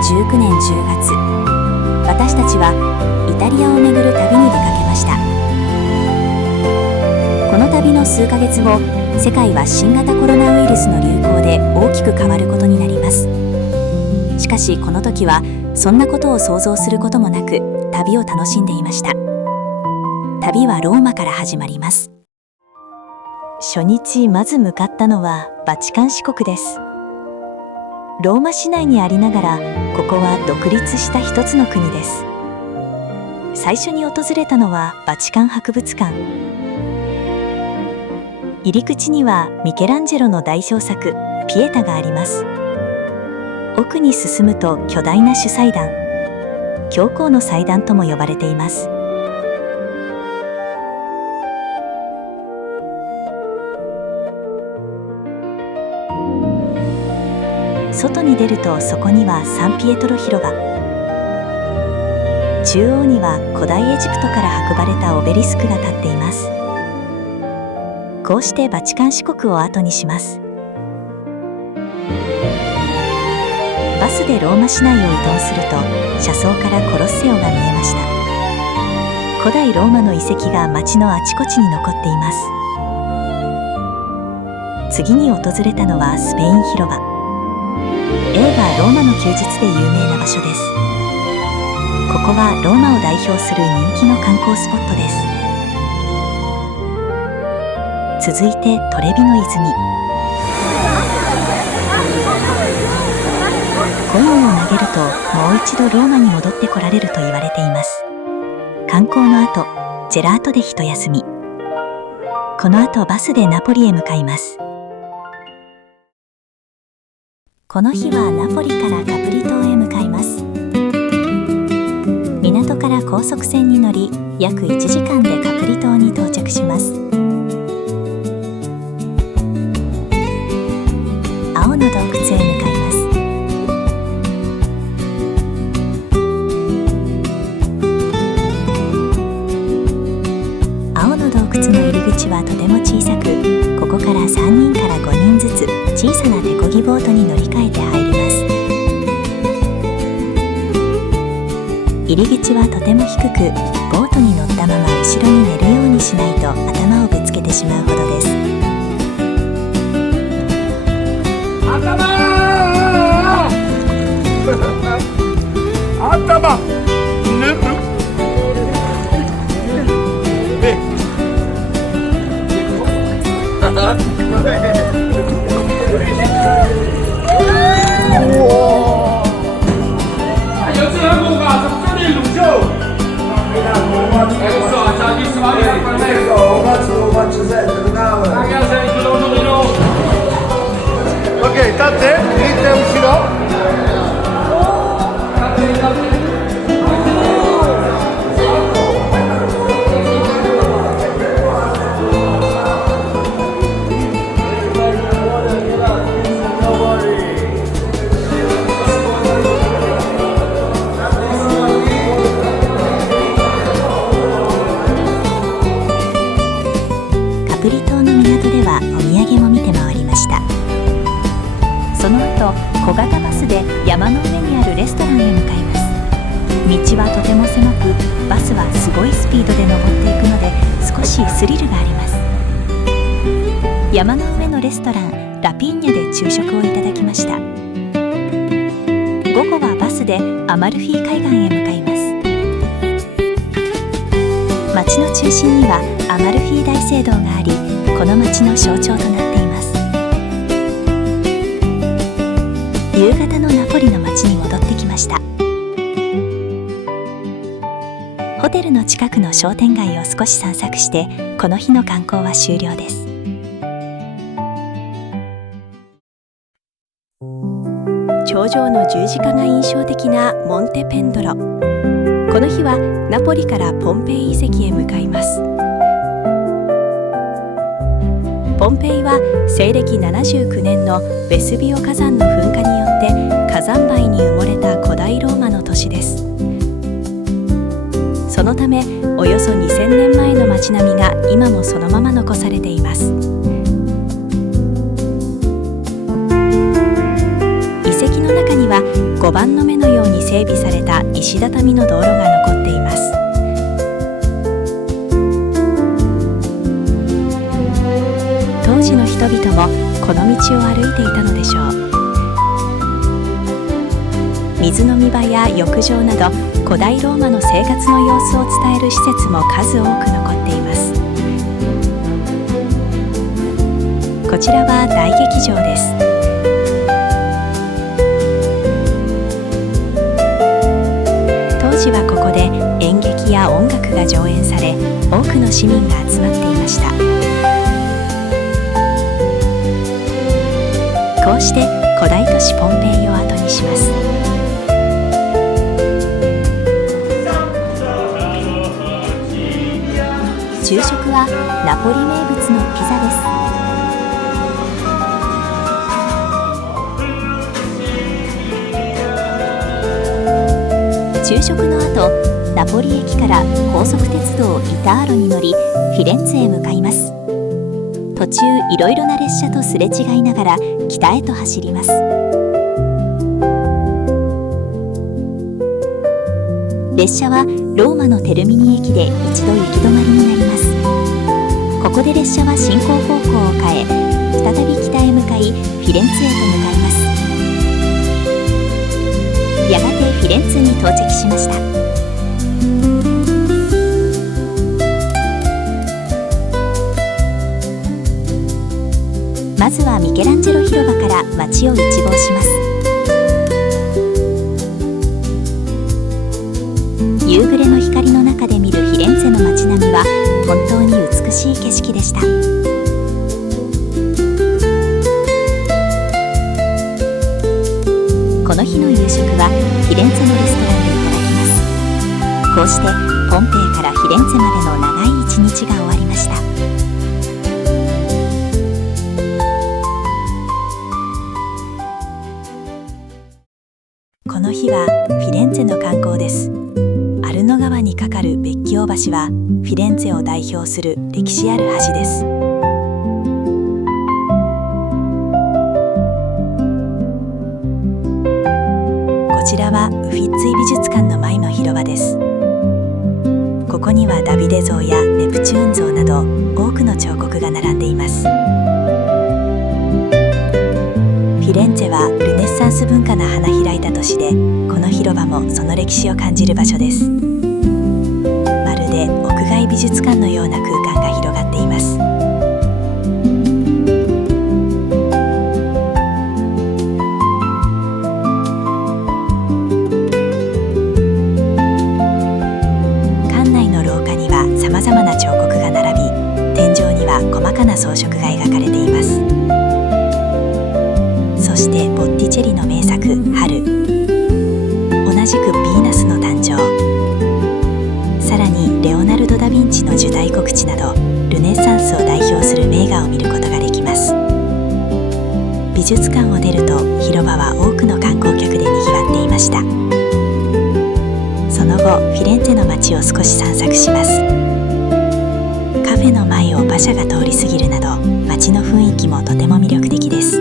2019年10月、私たちはイタリアを巡る旅に出かけました。この旅の数ヶ月後、世界は新型コロナウイルスの流行で大きく変わることになります。しかしこの時はそんなことを想像することもなく、旅を楽しんでいました。旅はローマから始まります。初日まず向かったのはバチカン市国です。ローマ市内にありながら、ここは独立した一つの国です。最初に訪れたのはバチカン博物館。入り口にはミケランジェロの代表作ピエタがあります。奥に進むと巨大な主祭壇、教皇の祭壇とも呼ばれています。外に出るとそこにはサンピエトロ広場、中央には古代エジプトから運ばれたオベリスクが立っています。こうしてバチカン市国を後にします。バスでローマ市内を移動すると、車窓からコロッセオが見えました。古代ローマの遺跡が街のあちこちに残っています。次に訪れたのはスペイン広場。映画「ローマの休日」で有名な場所です。ここはローマを代表する人気の観光スポットです。続いてトレビの泉。コインを投げるともう一度ローマに戻ってこられると言われています。観光の後、ジェラートで一休み。この後バスでナポリへ向かいます。この日はナポリからカプリ島へ向かいます。港から高速船に乗り、約1時間でカプリ島に到着します。青の洞窟へ向かいます。青の洞窟の入り口はとても小さく、ここから3人から5人ずつ小さな手漕ぎボートに乗り換えて入ります。入り口はとても低く、ボートに乗ったまま後ろに寝るようにしないと頭をぶつけてしまうほどです。頭Ok, state, dite uscirò.小型バスで山の上にあるレストランへ向かいます。道はとても狭く、バスはすごいスピードで登っていくので少しスリルがあります。山の上のレストランラピーニャで昼食をいただきました。午後はバスでアマルフィ海岸へ向かいます。町の中心にはアマルフィ大聖堂があり、この町の象徴となっています。夕方のナポリの街に戻ってきました。ホテルの近くの商店街を少し散策して、この日の観光は終了です。頂上の十字架が印象的なモンテペンドロ。この日はナポリからポンペイ遺跡へ向かいます。ポンペイは西暦79年のベスビオ火山の噴火によって火山灰に埋もれた古代ローマの都市です。そのためおよそ2000年前の街並みが今もそのまま残されています。遺跡の中には碁盤の目のよように整備された石畳の道路が残っています。当時の人々もこの道を歩いていたのでしょう。水飲み場や浴場など古代ローマの生活の様子を伝える施設も数多く残っています。こちらは大劇場です。当時はここで演劇や音楽が上演され、多くの市民が集まっていました。こうして古代都市ポンペイを後にします。昼食はナポリ名物のピザです。昼食の後、ナポリ駅から高速鉄道イターロに乗り、フィレンツェへ向かいます。途中いろいろな列車とすれ違いながら北へと走ります。列車はローマのテルミニ駅で一度行き止まりになります。ここで列車は進行方向を変え、再び北へ向かいフィレンツェへと向かいます。やがてフィレンツェに到着しました。まずはミケランジェロ広場から街を一望します。夕暮れの光の中で見るフィレンツェの街並みは本当に美しい景色でした。この日の夕食はフィレンツェのレストランでいただきます。こうしてポンペイからフィレンツェまでの長い一日が終わりました。この日はフィレンツェの観光です。アルノ川に架かるベッキオ橋はフィレンツェを代表する歴史ある橋です。こちらはウフィッツィ美術館の前の広場です。ここにはダビデ像やネプチューン像など多くの彫刻が並んでいます。フィレンツェはルネッサンス文化が花開いた都市で、この広場もその歴史を感じる場所です。まるで屋外美術館のような空間が広がっています。館内の廊下にはさまざまな彫刻が並び、天井には細かな装飾が描かれています。そしてボッティチェリの名作「春」、同じくヴィーナスの誕生、さらにレオナルド・ダ・ヴィンチの受胎告知などルネッサンスを代表する名画を見ることができます。美術館を出ると広場は多くの観光客でにぎわっていました。その後フィレンツェの街を少し散策します。カフェの前を馬車が通り過ぎるなど街の雰囲気もとても魅力的です。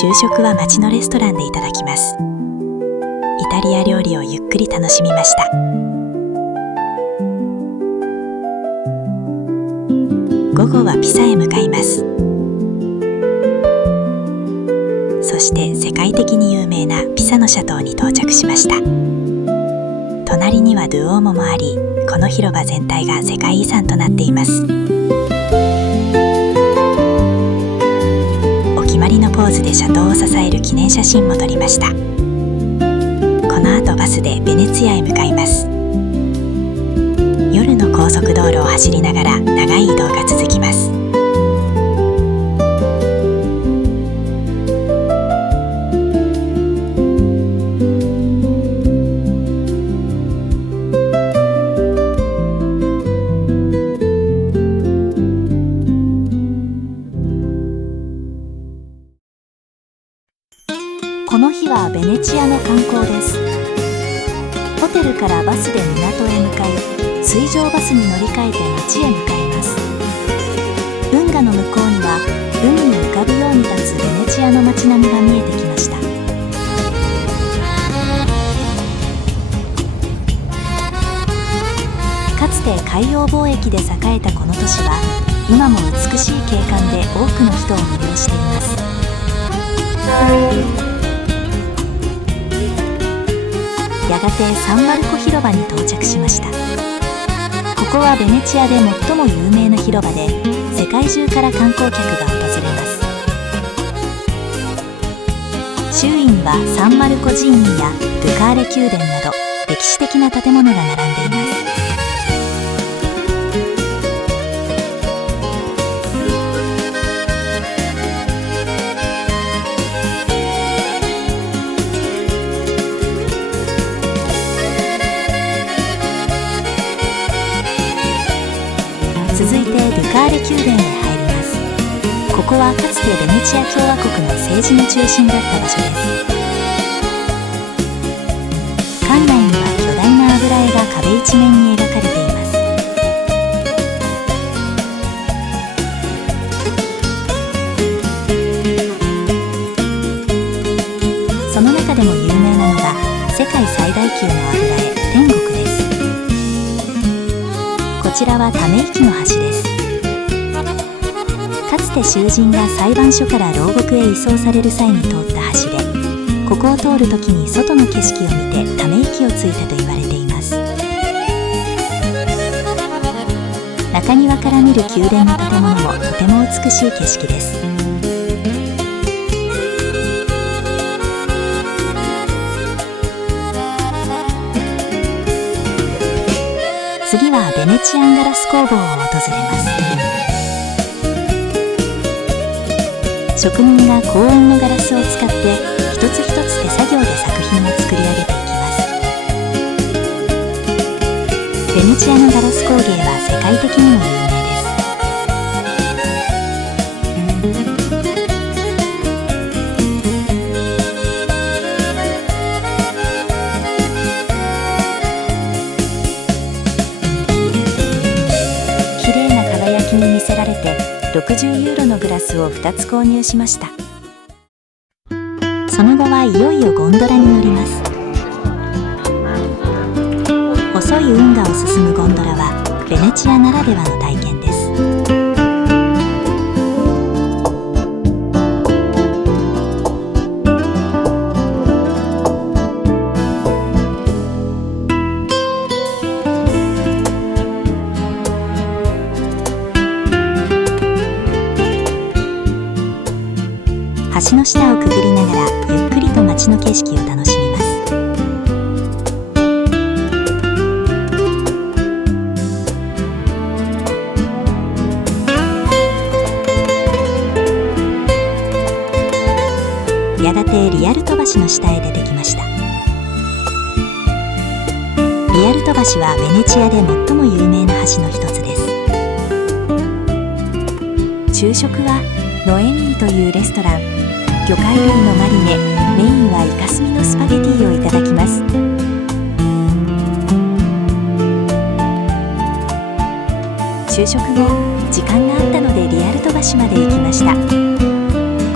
昼食は街のレストランでいただきます。イタリア料理をゆっくり楽しみました。午後はピサへ向かいます。そして世界的に有名なピサの斜塔に到着しました。隣にはドゥオーモもあり、この広場全体が世界遺産となっています。お決まりのポーズで斜塔を支える記念写真も撮りました。この後バスでベネツィアへ向かいます。夜の高速道路を走りながら長い移動が続きます。この日はベネチアの観光です。ホテルからバスで港へ向かい、水上バスに乗り換えて街へ向かいます。運河の向こうには海に浮かぶように立つベネチアの街並みが見えてきました。貿易で栄えたこの都市は今も美しい景観で多くの人を魅了しています。やがてサンマルコ広場に到着しました。ここはベネチアで最も有名な広場で、世界中から観光客が訪れます。周囲にはサンマルコ寺院やドゥカーレ宮殿など歴史的な建物が並んでいます。続いてドゥカーレ宮殿へ入ります。ここはかつてベネチア共和国の政治の中心だった場所です。館内には巨大な油絵が壁一面に描かれています。その中でも有名なのが世界最大級の油絵天国です。こちらはため池の橋です。かつて囚人が裁判所から牢獄へ移送される際に通った橋で、ここを通るときに外の景色を見てため息をついたと言われています。中庭から見る宮殿の建物もとても美しい景色です。次はベネチアンガラス工房を訪れます。職人が高温のガラスを使って一つ一つ手作業で作品を作り上げていきます。ベネチアのガラス工芸は世界的にも有名です。綺麗な輝きに魅せられて60ユーロのグラスを2つ購入しました。その後はいよいよゴンドラに乗ります。細い運河を進むゴンドラはベネチアならではの体験です。橋の下をくぐりながらゆっくりと街の景色を楽しみます。やがてリアルト橋の下へ出てきました。リアルト橋はベネチアで最も有名な橋の一つです。昼食はノエミーというレストラン。魚介類のマリネ、メインはイカスミのスパゲティをいただきます。昼食後、時間があったのでリアルト橋まで行きました。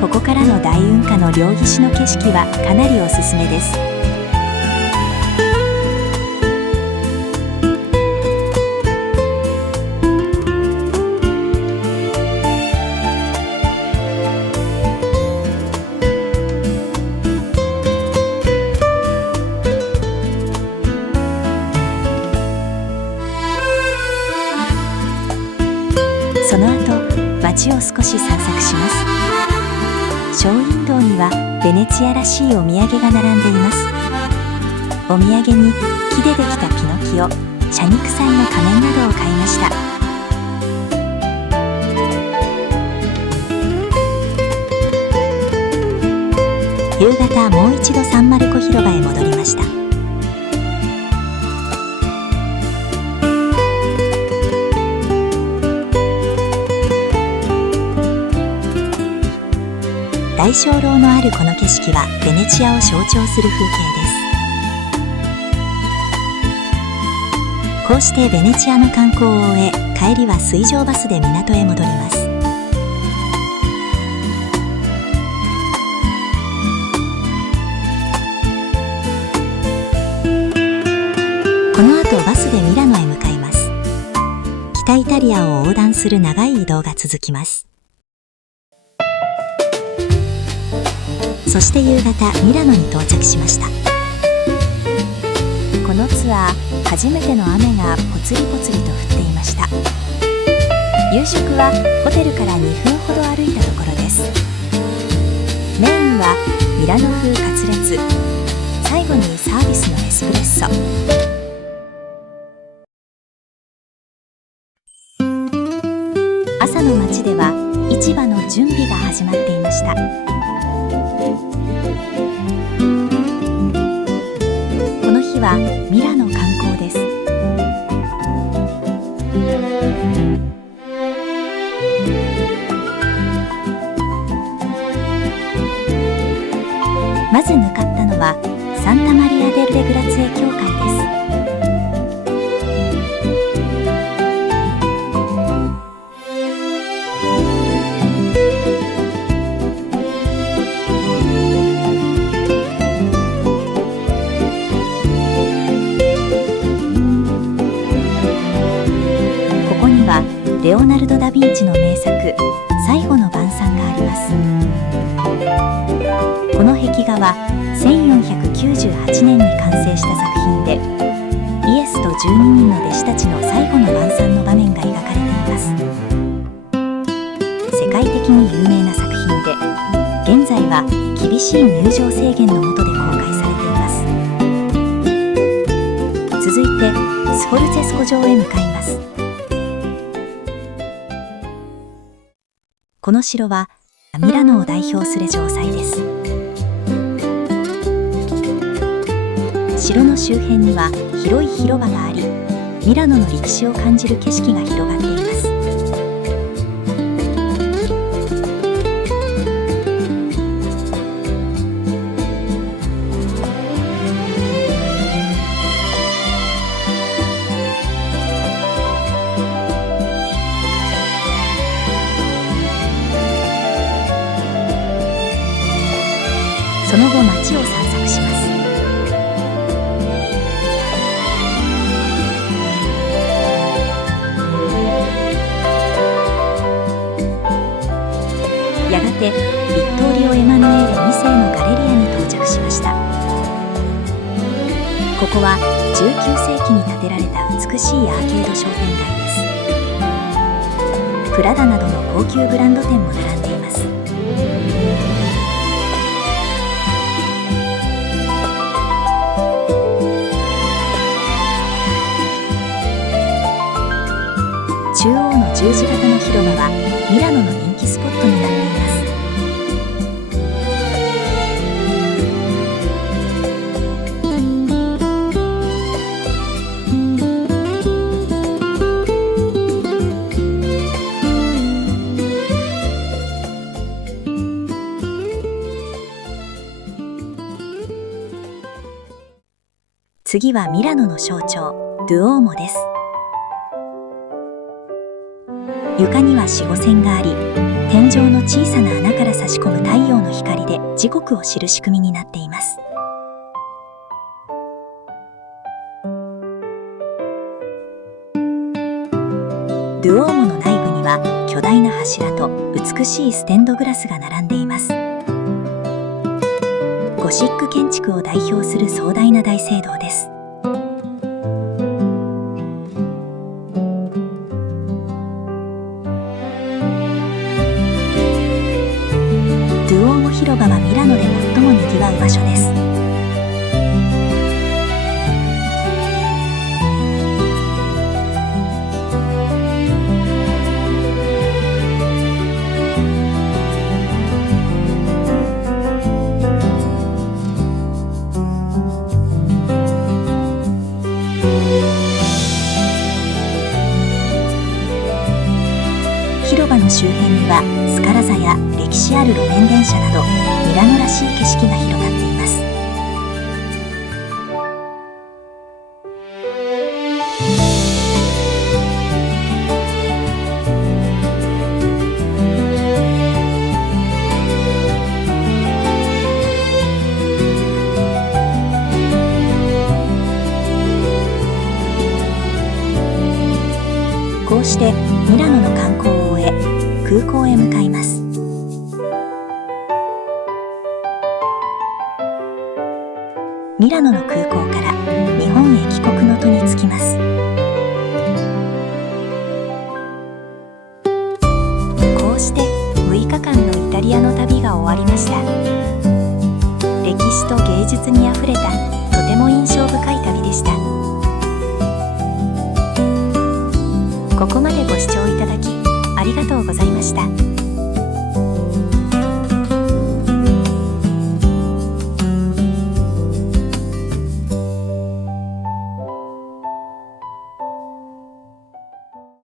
ここからの大運河の両岸の景色はかなりおすすめです。その後、街を少し散策します。ショーウィンドウにはベネチアらしいお土産が並んでいます。お土産に木でできたピノキオ、謝肉祭の仮面などを買いました。夕方、もう一度サンマルコ広場へ戻りました。大鐘楼のあるこの景色はベネチアを象徴する風景です。こうしてベネチアの観光を終え、帰りは水上バスで港へ戻ります。この後バスでミラノへ向かいます。タリアを横断する長い移動が続きます。そして夕方、ミラノに到着しました。このツアー、初めての雨がぽつりぽつりと降っていました。夕食はホテルから2分ほど歩いたところです。メインはミラノ風カツレツ、最後にサービスのエスプレッソ。朝の街では市場の準備が始まっていました。この日はミラノ観光です。まず向かったのはサンタマリア・デル・レグラツェ教会です。ここにはレオナルド・ダ・ヴィンチの名作「最後の晩餐」があります。この壁画は1498年に完成した作品で、イエスと12人の弟子たちの最後の晩餐の場面が描かれています。世界的に有名な作品で、現在は厳しい入場制限の下で公開されています。続いてスフォルツェスコ城へ向かいます。この城はミラノを代表する城塞です。城の周辺には広い広場があり、ミラノの歴史を感じる景色が広がっています。その後、街を散策します。やがてヴィットーリオ・エマヌエーレ2世のガレリアに到着しました。ここは19世紀に建てられた美しいアーケード商店街です。プラダなどの高級ブランド店も並んでいます。中央の十字型の広場はミラノの人気スポットになっています。次はミラノの象徴、ドゥオーモです。床には四五線があり、天井の小さな穴から差し込む太陽の光で時刻を知る仕組みになっています。ドゥオーモの内部には巨大な柱と美しいステンドグラスが並んでいます。ゴシック建築を代表する壮大な大聖堂です。ドゥオーモ広場はミラノで最も賑わう場所です。広場の周辺にはスカラ座や歴史ある路面電車などミラノらしい景色が広がっています。こううしてミラノの観光を終え、空港へ向かいます。ミラノの空港から日本へ帰国の途につきます。こうして6日間のイタリアの旅が終わりました。歴史と芸術にあふれた